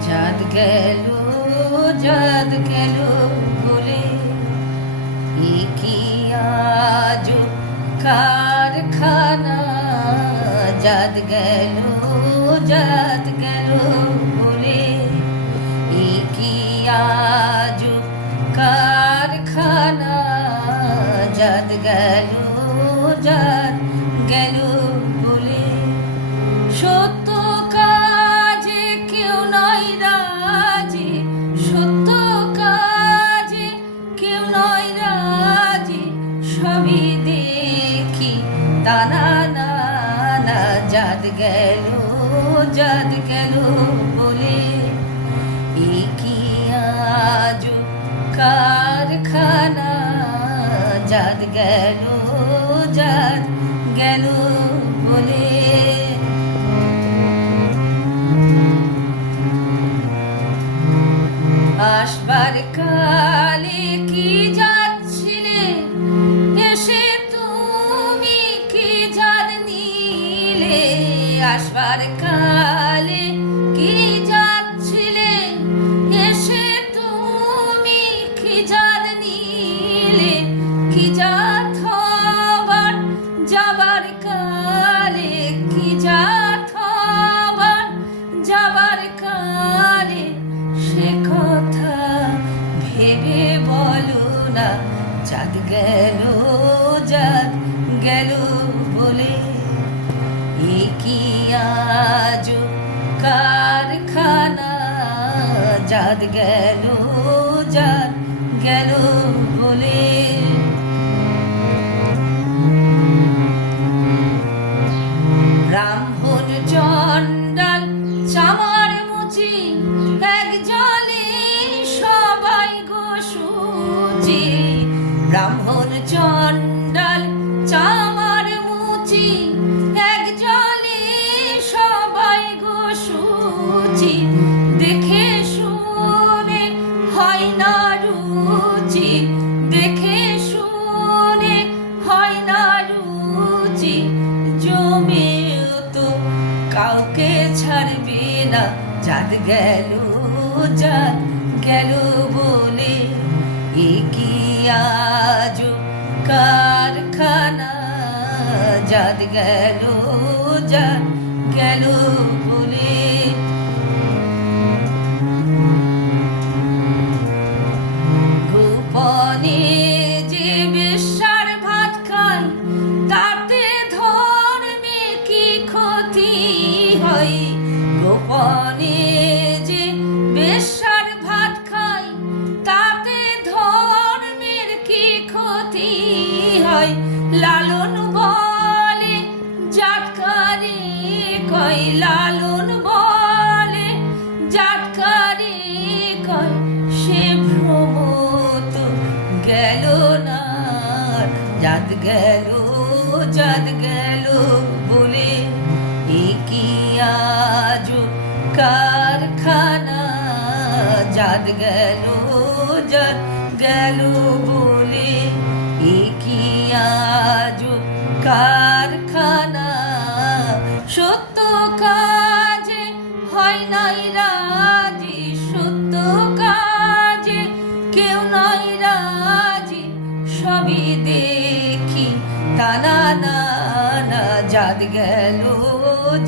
জাত গেল জাত গেল বলে কি আজ কারখানা? জাত গেল জাত গেল বলে কি আজ কারখানা? জাত গেল জাত গেল বলে সত্য দানা না না জাত গেল জাত গেল বলে। কি আজ কারখানা, জাত গেল জাত গেল বলে। আসবার কালে আসবার কালে কি যাচ্ছিলে? এসে তুমি কি জান নিলে? কি জাত হবার যাবার কালে? কি জাত হবার যাবার কালে? সে কথা ভেবে বলো না। চাঁদ গেল চাঁদ গেল বলে কি আজ কারখানা চাঁদ গেল চাঁদ গেল বলে ব্রাহ্মণ চণ্ডাল চামার মুচি এক জলে সবাই গো সুচি ব্রাহ্মণ চণ্ডাল রুচি জমেও তো কাউকে ছাড়বে না। চাঁদ গেল চাঁদ গেল বলে, এ কি আজ কারখানা? চাঁদ গেল চাঁদ গেল বলে। লালন বলে, জাতকারে কয়, লালন বলে, জাতকারে কয়, সে ভ্রম তো গেল না। জাত গেল জাত গেল বলে, এ আজ কারখানা? জাত গেল জাত গেল কারখানা। সত্য কাজে হয় নাই রাজি, সত্য কাজে কেউ নয় রাজি। সবই দেখি তানা না জাত গেল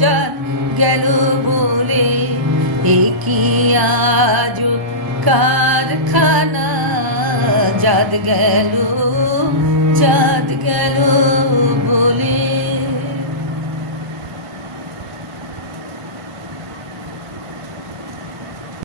জাত গেল বলে। এ কি আজ কারখানা? জাত গেল, জাত